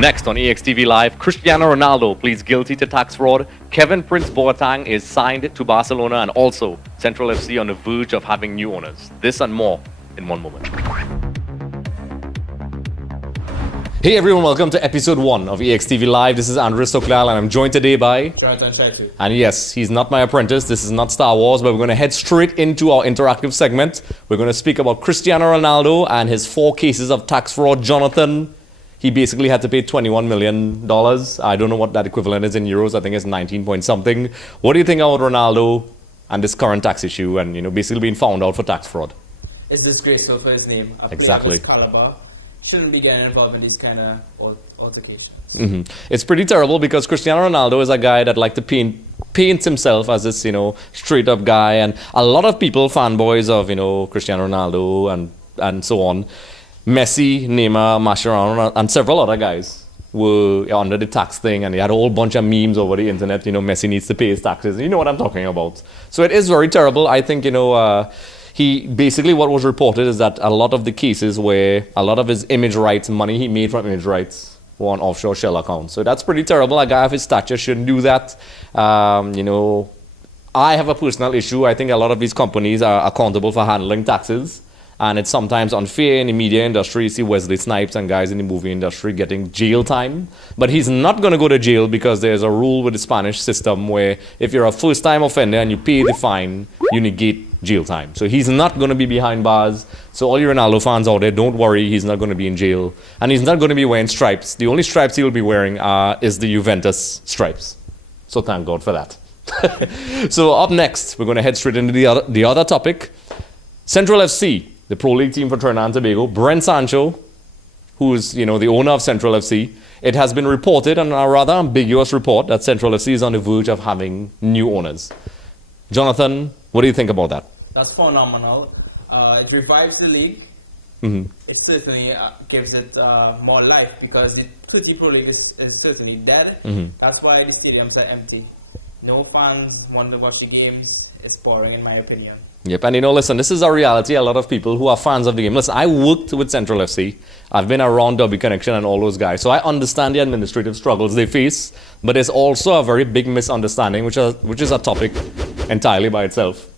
Next on EXTV Live, Cristiano Ronaldo pleads guilty to tax fraud. Kevin Prince Boateng is signed to Barcelona, and also Central FC on the verge of having new owners. This and more in one moment. Hey everyone, welcome to episode 1 of EXTV Live. This is Andres Soklal and I'm joined today by... And yes, he's not my apprentice, this is not Star Wars, but we're going to head straight into our interactive segment. We're going to speak about Cristiano Ronaldo and his 4 cases of tax fraud. Jonathan, he basically had to pay $21 million. I don't know what that equivalent is in euros. I think it's 19 point something. What do you think about Ronaldo and this current tax issue and, basically being found out for tax fraud? It's disgraceful for his name. A Exactly. player of his caliber shouldn't be getting involved in these kind of altercations. It's pretty terrible because Cristiano Ronaldo is a guy that like to paint himself as this, straight up guy, and a lot of people, fanboys of, Cristiano Ronaldo and so on. Messi, Neymar, Mascherano, and several other guys were under the tax thing, and they had a whole bunch of memes over the internet. Messi needs to pay his taxes. You know what I'm talking about. So it is very terrible. I think, he basically, what was reported is that a lot of the cases where a lot of his image rights, money he made from image rights, were on offshore shell accounts. So that's pretty terrible. A guy of his stature shouldn't do that. I have a personal issue. I think a lot of these companies are accountable for handling taxes. And it's sometimes unfair in the media industry. You see Wesley Snipes and guys in the movie industry getting jail time. But he's not going to go to jail because there's a rule with the Spanish system where if you're a first-time offender and you pay the fine, you negate jail time. So he's not going to be behind bars. So all your Ronaldo fans out there, don't worry, he's not going to be in jail. And he's not going to be wearing stripes. The only stripes he'll be wearing is the Juventus stripes. So thank God for that. So up next, we're going to head straight into the other topic. Central FC. The Pro League team for Trinidad and Tobago, Brent Sancho, who is, the owner of Central FC. It has been reported, and a rather ambiguous report, that Central FC is on the verge of having new owners. Jonathan, what do you think about that? That's phenomenal. It revives the league. It certainly gives it more life because the 2T Pro League is certainly dead. That's why the stadiums are empty. No fans want to watch the games. It's boring, in my opinion. Yep, and listen, this is a reality. A lot of people who are fans of the game. Listen, I worked with Central FC. I've been around Derby Connection and all those guys. So I understand the administrative struggles they face. But there's also a very big misunderstanding, which is a topic entirely by itself.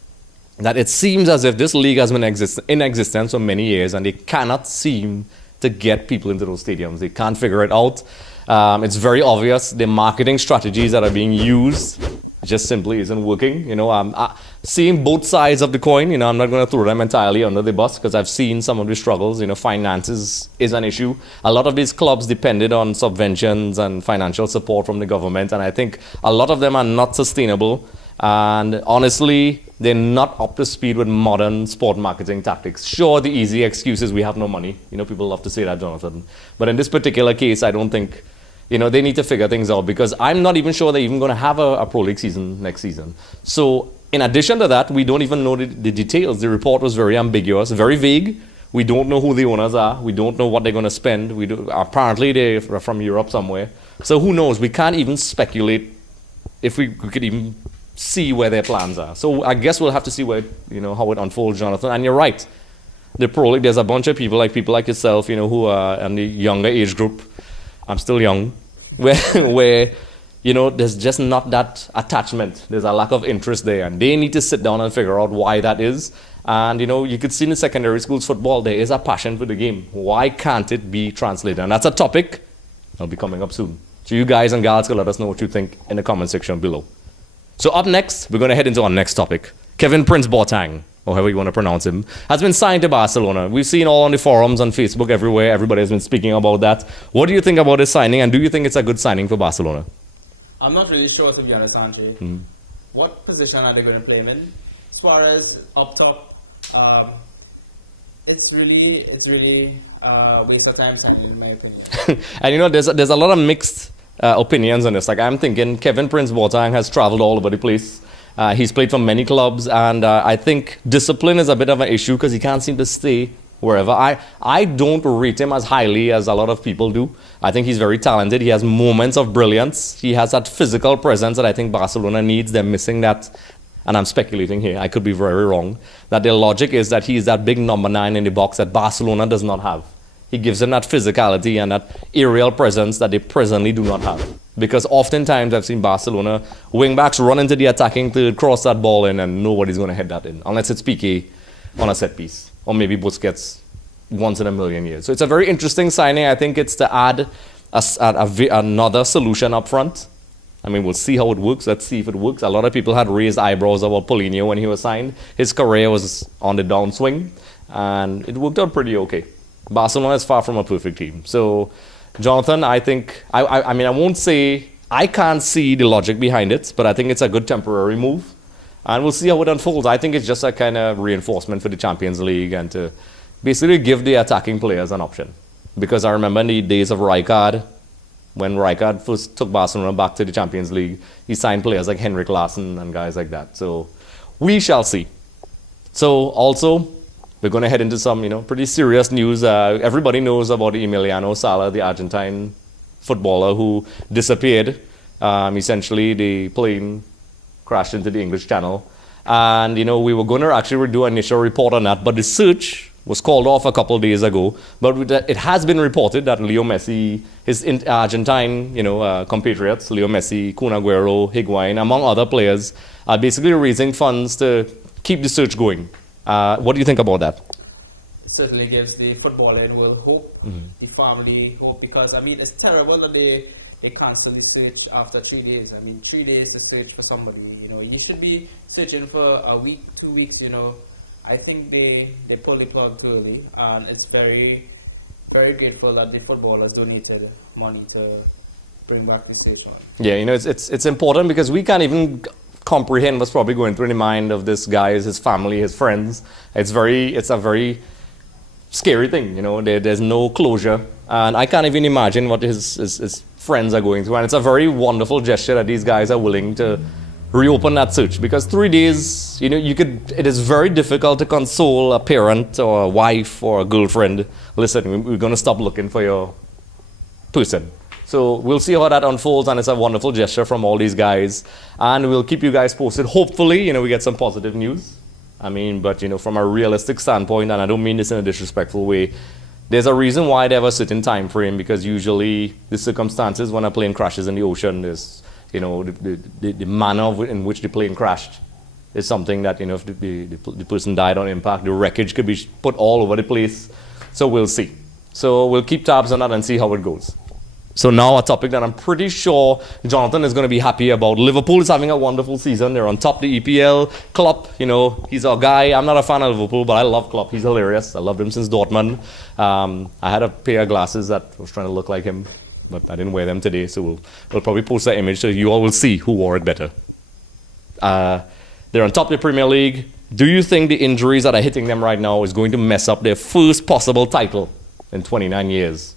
That it seems as if this league has been in existence for many years and they cannot seem to get people into those stadiums. They can't figure it out. It's very obvious. The marketing strategies that are being used just simply isn't working. I'm seeing both sides of the coin. I'm not going to throw them entirely under the bus because I've seen some of the struggles. Finances is an issue. A lot of these clubs depended on subventions and financial support from the government, and I think a lot of them are not sustainable. And honestly, they're not up to speed with modern sport marketing tactics. Sure, the easy excuse is we have no money. People love to say that, Jonathan. But in this particular case, I don't think... they need to figure things out because I'm not even sure they're even going to have a Pro League season next season. So in addition to that, we don't even know the details. The report was very ambiguous, very vague. We don't know who the owners are. We don't know what they're going to spend. Apparently they're from Europe somewhere. So who knows? We can't even speculate if we could even see where their plans are. So I guess we'll have to see where, how it unfolds, Jonathan. And you're right. The Pro League, there's a bunch of people like yourself, who are in the younger age group. I'm still young. Where there's just not that attachment. There's a lack of interest there, and they need to sit down and figure out why that is. And you could see in the secondary schools football there is a passion for the game. Why can't it be translated? And that's a topic that'll be coming up soon. So you guys and gals can let us know what you think in the comment section below. So up next, we're going to head into our next topic. Kevin Prince Boateng, or however you want to pronounce him, has been signed to Barcelona. We've seen all on the forums, on Facebook, everywhere. Everybody has been speaking about that. What do you think about his signing, and do you think it's a good signing for Barcelona? I'm not really sure, to be honest, Andre. What position are they going to play him in? As far as up top, it's really waste of time signing, in my opinion. And there's a lot of mixed opinions on this. Like I'm thinking Kevin Prince Boateng has traveled all over the place. He's played for many clubs, and I think discipline is a bit of an issue because he can't seem to stay wherever. I don't rate him as highly as a lot of people do. I think he's very talented. He has moments of brilliance. He has that physical presence that I think Barcelona needs. They're missing that. And I'm speculating here, I could be very wrong, that their logic is that he's that big number 9 in the box that Barcelona does not have. He gives them that physicality and that aerial presence that they presently do not have. Because oftentimes I've seen Barcelona wing-backs run into the attacking to cross that ball in, and nobody's going to head that in, unless it's Piqué on a set piece, or maybe Busquets once in a million years. So it's a very interesting signing. I think it's to add another solution up front. I mean, we'll see how it works. Let's see if it works. A lot of people had raised eyebrows about Paulinho when he was signed. His career was on the downswing, and it worked out pretty okay. Barcelona is far from a perfect team. So, Jonathan, I think, I mean, I won't say, I can't see the logic behind it, but I think it's a good temporary move. And we'll see how it unfolds. I think it's just a kind of reinforcement for the Champions League and to basically give the attacking players an option. Because I remember in the days of Rijkaard, when Rijkaard first took Barcelona back to the Champions League, he signed players like Henrik Larsson and guys like that. So we shall see. So also, we're going to head into some, pretty serious news. Everybody knows about Emiliano Sala, the Argentine footballer who disappeared. Essentially, the plane crashed into the English Channel. And, we were going to actually do an initial report on that, but the search was called off a couple of days ago. But it has been reported that Leo Messi, his Argentine, compatriots, Leo Messi, Kun Aguero, Higuain, among other players, are basically raising funds to keep the search going. What do you think about that? It certainly gives the footballer in world hope, the family hope, because, it's terrible that they cancel the search after 3 days. 3 days to search for somebody, you should be searching for a week, 2 weeks, I think they pulled the plug too early, and it's very, very grateful that the footballers donated money to bring back the search on. Yeah, it's important because we can't even comprehend what's probably going through the mind of this guy, his family, his friends. It's a very scary thing, there's no closure, and I can't even imagine what his friends are going through, and it's a very wonderful gesture that these guys are willing to reopen that search, because 3 days, it is very difficult to console a parent or a wife or a girlfriend. Listen, we're going to stop looking for your person. So we'll see how that unfolds, and it's a wonderful gesture from all these guys, and we'll keep you guys posted. Hopefully, we get some positive news. But from a realistic standpoint, and I don't mean this in a disrespectful way, there's a reason why they have a certain time frame, because usually the circumstances when a plane crashes in the ocean is, the manner in which the plane crashed is something that, if the person died on impact, the wreckage could be put all over the place. So we'll see. So we'll keep tabs on that and see how it goes. So now a topic that I'm pretty sure Jonathan is going to be happy about. Liverpool is having a wonderful season. They're on top of the EPL. Klopp, he's our guy. I'm not a fan of Liverpool, but I love Klopp. He's hilarious. I loved him since Dortmund. I had a pair of glasses that was trying to look like him, but I didn't wear them today. So we'll probably post that image so you all will see who wore it better. They're on top of the Premier League. Do you think the injuries that are hitting them right now is going to mess up their first possible title in 29 years?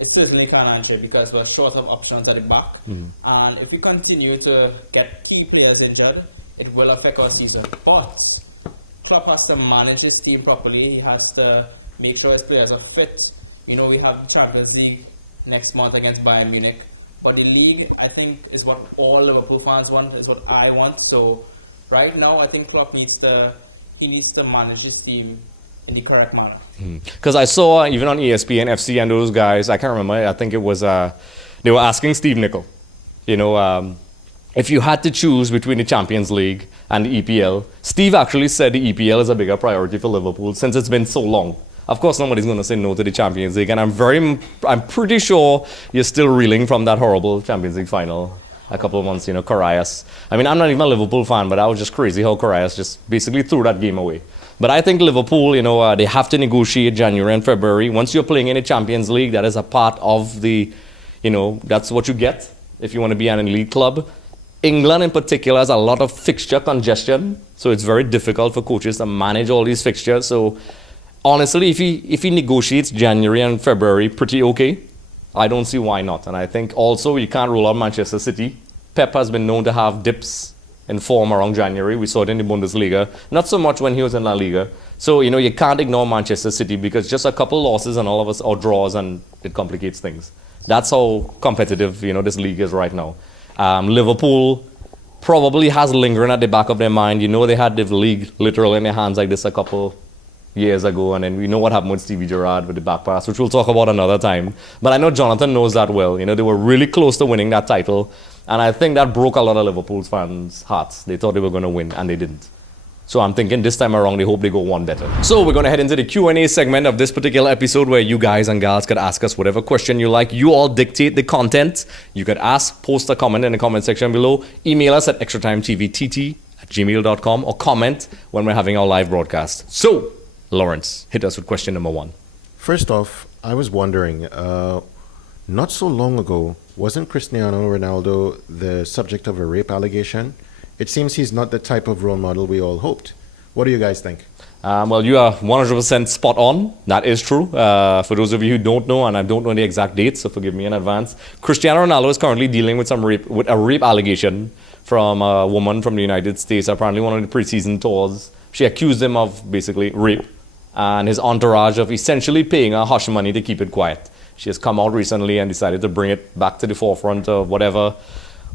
It certainly can't answer, because we're short of options at the back. And if we continue to get key players injured, it will affect our season. But Klopp has to manage his team properly. He has to make sure his players are fit. We have the Champions League next month against Bayern Munich. But the league, I think, is what all Liverpool fans want, is what I want. So right now, I think Klopp needs to manage his team in the correct manner. Because I saw even on ESPN, FC and those guys, I can't remember, I think it was, they were asking Steve Nicol, if you had to choose between the Champions League and the EPL, Steve actually said the EPL is a bigger priority for Liverpool since it's been so long. Of course, nobody's going to say no to the Champions League, and I'm pretty sure you're still reeling from that horrible Champions League final a couple of months, Karius. I'm not even a Liverpool fan, but I was just crazy how Karius just basically threw that game away. But I think Liverpool, they have to negotiate January and February. Once you're playing in the Champions League, that is a part of the, that's what you get if you want to be an elite club. England in particular has a lot of fixture congestion, so it's very difficult for coaches to manage all these fixtures. So honestly, if he negotiates January and February pretty okay, I don't see why not. And I think also you can't rule out Manchester City. Pep has been known to have dips in form around January. We saw it in the Bundesliga. Not so much when he was in La Liga. So, you can't ignore Manchester City, because just a couple losses and all of us, or draws, and it complicates things. That's how competitive, this league is right now. Liverpool probably has lingering at the back of their mind. They had the league literally in their hands like this a couple years ago, and then we know what happened with Stevie Gerrard with the back pass, which we'll talk about another time. But I know Jonathan knows that well. You know, they were really close to winning that title, and I think that broke a lot of Liverpool fans' hearts. They thought they were going to win, and they didn't. So I'm thinking this time around, they hope they go one better. So we're going to head into the Q&A segment of this particular episode where you guys and gals could ask us whatever question you like. You all dictate the content. You could ask, post a comment in the comment section below. Email us at extratimetvtt@gmail.com or comment when we're having our live broadcast. So, Lawrence, hit us with question number 1. First off, I was wondering, not so long ago, wasn't Cristiano Ronaldo the subject of a rape allegation? It seems he's not the type of role model we all hoped. What do you guys think? Well, you are 100% spot on. That is true. For those of you who don't know, and I don't know the exact dates, so forgive me in advance, Cristiano Ronaldo is currently dealing with a rape allegation from a woman from the United States. Apparently, one of the preseason tours, she accused him of basically rape, and his entourage of essentially paying her hush money to keep it quiet. She has come out recently and decided to bring it back to the forefront of whatever.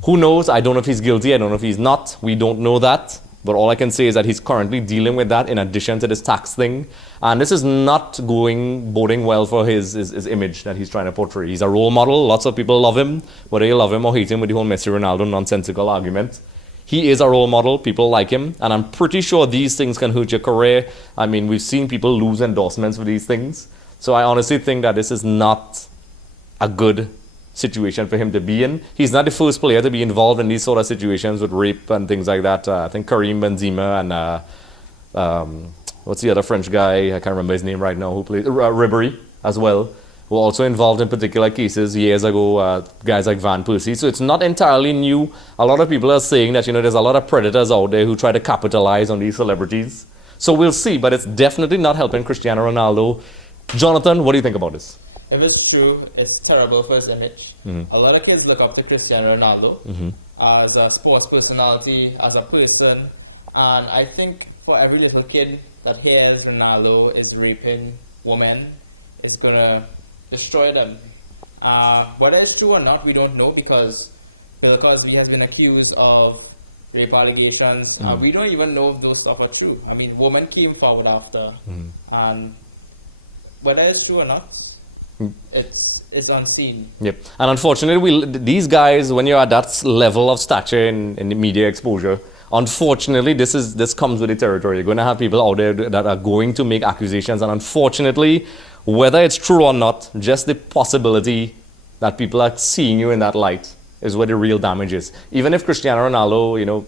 Who knows? I don't know if he's guilty. I don't know if he's not. We don't know that. But all I can say is that he's currently dealing with that in addition to this tax thing. And this is not boding well for his image that he's trying to portray. He's a role model. Lots of people love him, whether you love him or hate him with the whole Messi Ronaldo nonsensical argument. He is a role model. People like him. And I'm pretty sure these things can hurt your career. I mean, we've seen people lose endorsements for these things. So I honestly think that this is not a good situation for him to be in. He's not the first player to be involved in these sort of situations with rape and things like that. I think Karim Benzema and what's the other French guy? I can't remember his name right now. Who played Ribéry as well. Were also involved in particular cases years ago. Guys like Van Persie. So it's not entirely new. A lot of people are saying that there's a lot of predators out there who try to capitalize on these celebrities. So we'll see. But it's definitely not helping Cristiano Ronaldo. Jonathan, what do you think about this? If it's true, it's terrible for his image. A lot of kids look up to Cristiano Ronaldo as a sports personality, as a person. And I think for every little kid that hears Ronaldo is raping women, it's going to destroy them. Whether it's true or not, we don't know because Bill Cosby has been accused of rape allegations. We don't even know if those stuff are true. I mean, women came forward after. And whether it's true or not, it's unseen. Yep. And unfortunately, these guys, when you're at that level of stature in the media exposure, unfortunately, this comes with the territory. You're going to have people out there that are going to make accusations. And unfortunately, whether it's true or not, just the possibility that people are seeing you in that light is where the real damage is. Even if Cristiano Ronaldo,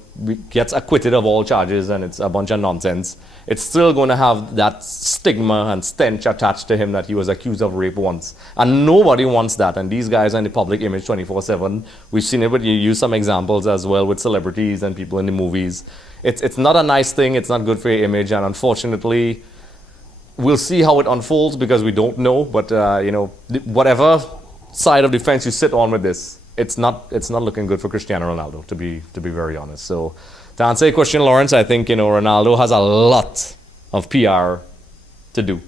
gets acquitted of all charges and it's a bunch of nonsense, it's still going to have that stigma and stench attached to him that he was accused of rape once. And nobody wants that. And these guys are in the public image 24/7. We've seen it, but you use some examples as well with celebrities and people in the movies. It's not a nice thing. It's not good for your image. And unfortunately, we'll see how it unfolds because we don't know. But, whatever side of the fence you sit on with this, it's not looking good for Cristiano Ronaldo, to be very honest. So to answer your question, Lawrence, I think Ronaldo has a lot of PR to do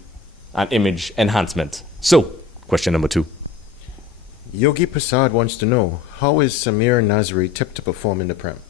and image enhancement. So, question number 2. Yogi Persad wants to know, how is Samir Nasri tipped to perform in the Prem?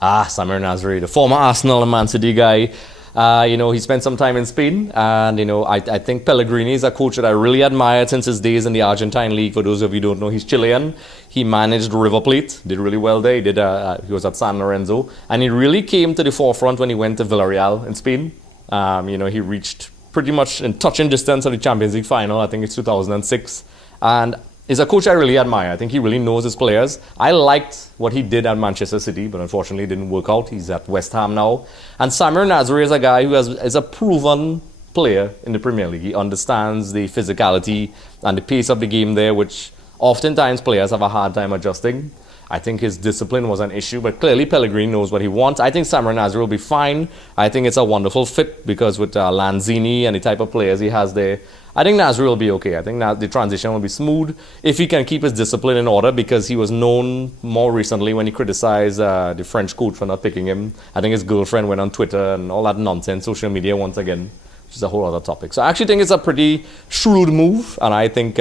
Samir Nasri, the former Arsenal and Man City guy. He spent some time in Spain, and I think Pellegrini is a coach that I really admired since his days in the Argentine league. For those of you who don't know, he's Chilean. He managed River Plate, did really well there. He was at San Lorenzo, and he really came to the forefront when he went to Villarreal in Spain. He reached pretty much in touching distance of the Champions League final. I think it's 2006, and is a coach I really admire. I think he really knows his players. I liked what he did at Manchester City, but unfortunately it didn't work out. He's at West Ham now. And Samir Nasri is a guy who is a proven player in the Premier League. He understands the physicality and the pace of the game there, which oftentimes players have a hard time adjusting. I think his discipline was an issue, but clearly Pellegrini knows what he wants. I think Samir Nasri will be fine. I think it's a wonderful fit because with Lanzini and the type of players he has there, I think Nasri will be okay. I think the transition will be smooth if he can keep his discipline in order, because he was known more recently when he criticized the French coach for not picking him. I think his girlfriend went on Twitter and all that nonsense, social media once again, which is a whole other topic. So I actually think it's a pretty shrewd move, and I think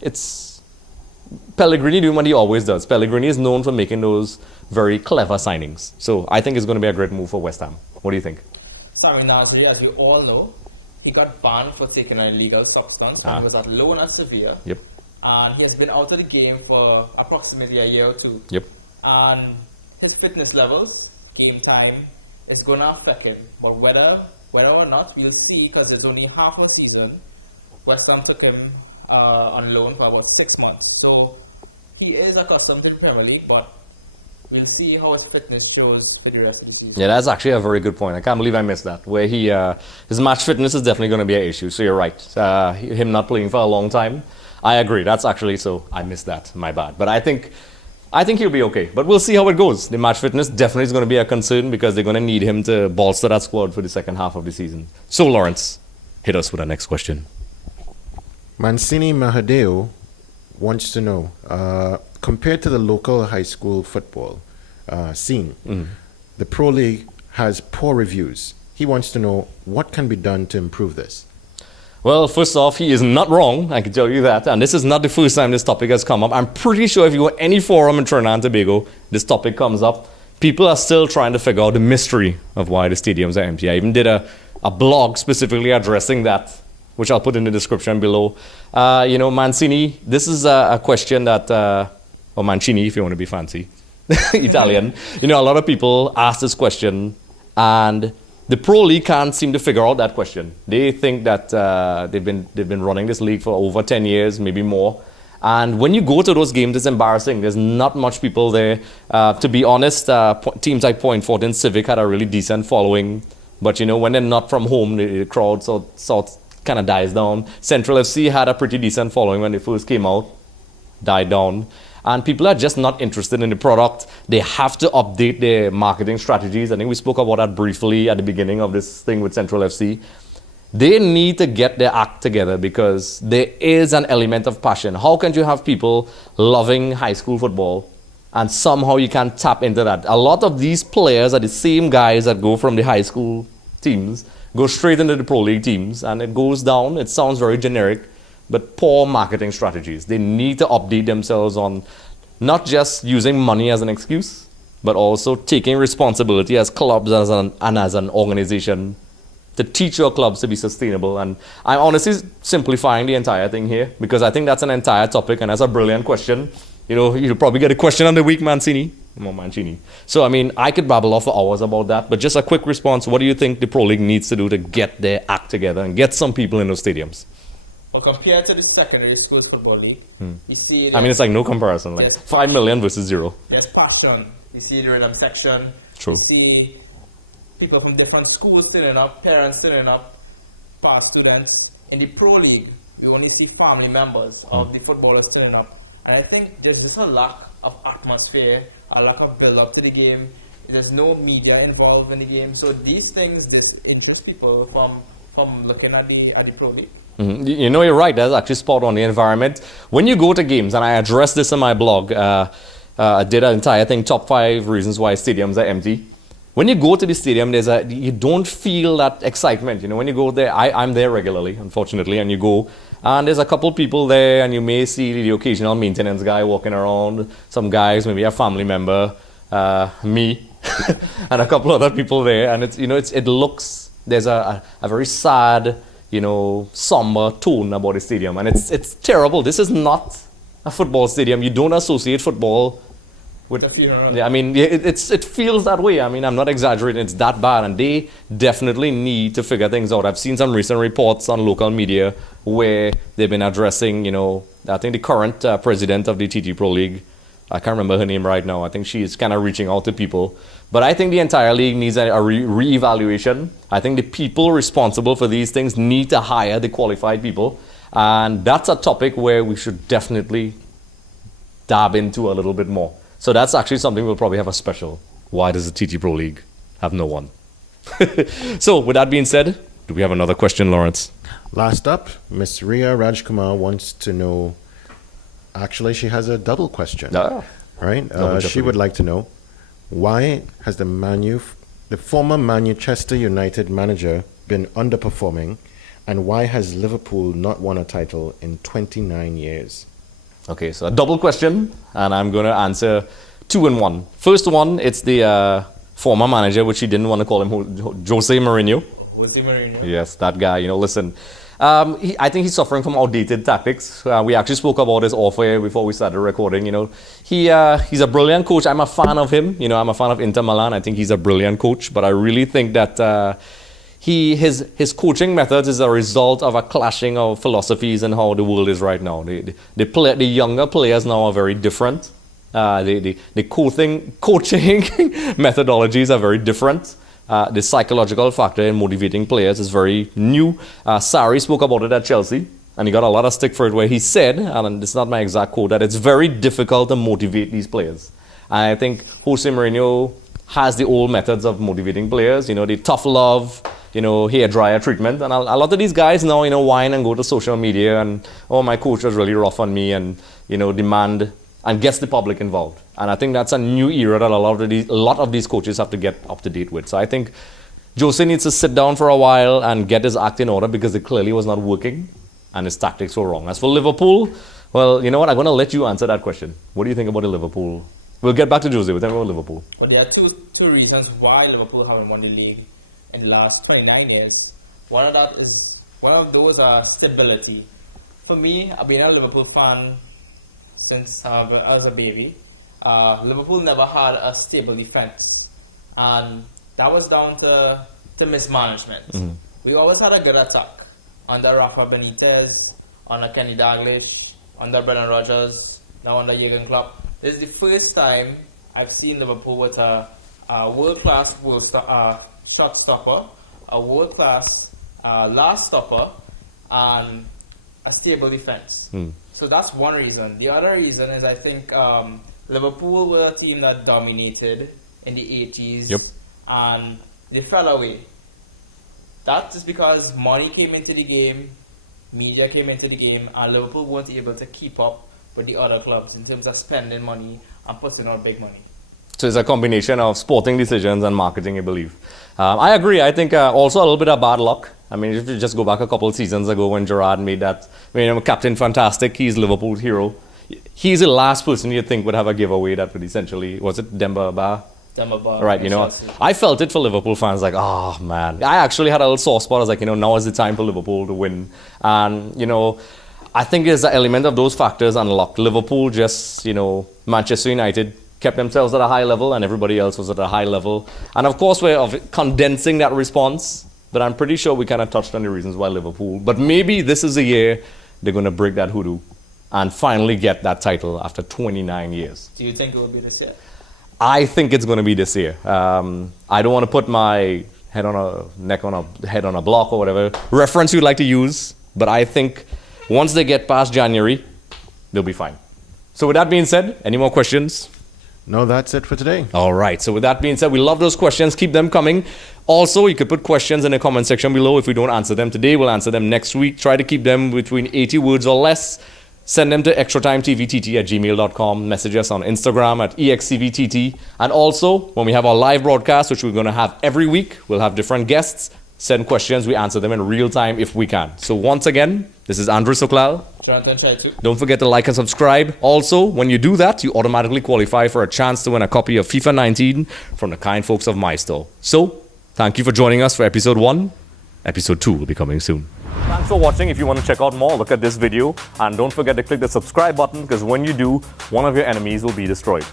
it's Pellegrini doing what he always does. Pellegrini is known for making those very clever signings. So I think it's going to be a great move for West Ham. What do you think? Samir Nasri, as you all know, he got banned for taking an illegal substance. He was at loan at Sevilla. Yep. And he has been out of the game for approximately a year or two. Yep. And his fitness levels, game time, is going to affect him. But whether or not, we'll see, because it's only half a season. West Ham took him on loan for about 6 months. So he is accustomed to the Premier League, but we'll see how his fitness shows for the rest of the season. Yeah, that's actually a very good point. I can't believe I missed that. Where his match fitness is definitely going to be an issue. So you're right. Him not playing for a long time. I agree. That's actually, so I missed that. My bad. But I think he'll be okay. But we'll see how it goes. The match fitness definitely is going to be a concern because they're going to need him to bolster that squad for the second half of the season. So Lawrence, hit us with our next question. Mancini Mahadeo wants to know, compared to the local high school football scene, the Pro League has poor reviews. He wants to know what can be done to improve this. Well, first off, he is not wrong, I can tell you that. And this is not the first time this topic has come up. I'm pretty sure if you go to any forum in Trinidad and Tobago, this topic comes up. People are still trying to figure out the mystery of why the stadiums are empty. I even did a blog specifically addressing that, which I'll put in the description below. Mancini, this is a question that, or Mancini if you want to be fancy, Italian. A lot of people ask this question, and the Pro League can't seem to figure out that question. They think that they've been running this league for over 10 years, maybe more. And when you go to those games, it's embarrassing. There's not much people there. To be honest, teams like Point Fortin Civic had a really decent following. But, when they're not from home, the crowd sort kind of dies down. Central FC had a pretty decent following when they first came out, died down. And people are just not interested in the product. They have to update their marketing strategies. I think we spoke about that briefly at the beginning of this thing with Central FC. They need to get their act together because there is an element of passion. How can you have people loving high school football and somehow you can tap into that? A lot of these players are the same guys that go from the high school teams, go straight into the Pro League teams, and it goes down. It sounds very generic, but poor marketing strategies. They need to update themselves on not just using money as an excuse, but also taking responsibility as clubs and as an organization to teach your clubs to be sustainable. And I'm honestly simplifying the entire thing here because I think that's an entire topic and that's a brilliant question. You'll probably get a question of the week, Mancini. So, I could babble off for hours about that, but just a quick response. What do you think the Pro League needs to do to get their act together and get some people in those stadiums? Well, compared to the secondary schools football league, you see... it's like no comparison, like 5 million versus 0. There's passion. You see the rhythm section. True. You see people from different schools turning up, parents turning up, past students. In the Pro League, we only see family members of the footballers turning up. And I think there's just a lack of atmosphere, a lack of build-up to the game. There's no media involved in the game. So these things disinterest people from looking at the Pro League. Mm-hmm. You're right. That's actually spot on the environment. When you go to games, and I addressed this in my blog, I did an entire thing, top 5 reasons why stadiums are empty. When you go to the stadium, you don't feel that excitement. When you go there, I'm there regularly, unfortunately, and you go, and there's a couple people there, and you may see the occasional maintenance guy walking around, some guys, maybe a family member, me, and a couple other people there, and it looks, there's a very sad, somber tone about the stadium, and it's terrible. This is not a football stadium. You don't associate football with. It feels that way. I'm not exaggerating. It's that bad, and they definitely need to figure things out. I've seen some recent reports on local media where they've been addressing. I think the current president of the TT Pro League, I can't remember her name right now. I think she's kind of reaching out to people. But I think the entire league needs a re-evaluation. I think the people responsible for these things need to hire the qualified people. And that's a topic where we should definitely dab into a little bit more. So that's actually something we'll probably have a special. Why does the TT Pro League have no one? So with that being said, do we have another question, Lawrence? Last up, Miss Ria Rajkumar wants to know, actually she has a double question. Right? She would like to know, why has the former Manchester United manager been underperforming, and why has Liverpool not won a title in 29 years? Okay, so a double question, and I'm going to answer 2 in 1. First one, it's the former manager, which she didn't want to call him Jose Mourinho. Jose Mourinho. Yes, that guy. Listen, I think he's suffering from outdated tactics. We actually spoke about this off air before we started recording. He's a brilliant coach. I'm a fan of him. I'm a fan of Inter Milan. I think he's a brilliant coach, but I really think that his coaching methods is a result of a clashing of philosophies and how the world is right now. The younger players now are very different. The coaching methodologies are very different. The psychological factor in motivating players is very new. Sarri spoke about it at Chelsea, and he got a lot of stick for it, where he said, and it's not my exact quote, that it's very difficult to motivate these players. And I think Jose Mourinho has the old methods of motivating players, the tough love, hair dryer treatment. And a lot of these guys now, whine and go to social media and, oh, my coach was really rough on me, and, demand and gets the public involved. And I think that's a new era that a lot of these coaches have to get up to date with. So I think Jose needs to sit down for a while and get his act in order, because it clearly was not working and his tactics were wrong. As for Liverpool, well, you know what? I'm going to let you answer that question. What do you think about the Liverpool? We'll get back to Jose, but then about Liverpool. Well, there are two reasons why Liverpool haven't won the league in the last 29 years. One of those are stability. For me, I've been a Liverpool fan since I was a baby. Liverpool never had a stable defense, and that was down to mismanagement. Mm-hmm. We always had a good attack under Rafa Benitez, under Kenny Dalglish, under Brendan Rodgers, now under Jurgen Klopp. This is the first time I've seen Liverpool with a world-class shot stopper, a world-class last stopper, and a stable defense. So that's one reason. The other reason is I think Liverpool were a team that dominated in the 80s. Yep. And they fell away. That is because money came into the game, media came into the game, and Liverpool weren't able to keep up with the other clubs in terms of spending money and putting out big money. So it's a combination of sporting decisions and marketing, I believe. I agree. I think also a little bit of bad luck. I mean, if you just go back a couple of seasons ago when Gerrard made that, Captain Fantastic, he's Liverpool's hero. He's the last person you'd think would have a giveaway that would essentially, was it Demba Ba? Demba Ba. Right, I felt it for Liverpool fans, like, oh man. I actually had a little soft spot. I was like, now is the time for Liverpool to win. And, I think there's an element of those factors unlocked. Liverpool just, Manchester United kept themselves at a high level and everybody else was at a high level. And of course, we're condensing that response. But I'm pretty sure we kind of touched on the reasons why Liverpool. But maybe this is the year they're going to break that hoodoo and finally get that title after 29 years. Do you think it will be this year? I think it's going to be this year. I don't want to put my head on a block or whatever reference you'd like to use. But I think once they get past January, they'll be fine. So with that being said, any more questions? No, that's it for today. All right. So with that being said, we love those questions. Keep them coming. Also, you could put questions in the comment section below. If we don't answer them today, we'll answer them next week. Try to keep them between 80 words or less. Send them to extratimettt@gmail.com. Message us on Instagram at excvtt. And also, when we have our live broadcast, which we're going to have every week, we'll have different guests. Send questions. We answer them in real time if we can. So once again, this is Andrew Soklal. Don't forget to like and subscribe. Also, when you do that, you automatically qualify for a chance to win a copy of FIFA 19 from the kind folks of My Store. So, thank you for joining us for episode 1. Episode 2 will be coming soon. Thanks for watching. If you want to check out more, look at this video. And don't forget to click the subscribe button, because when you do, one of your enemies will be destroyed.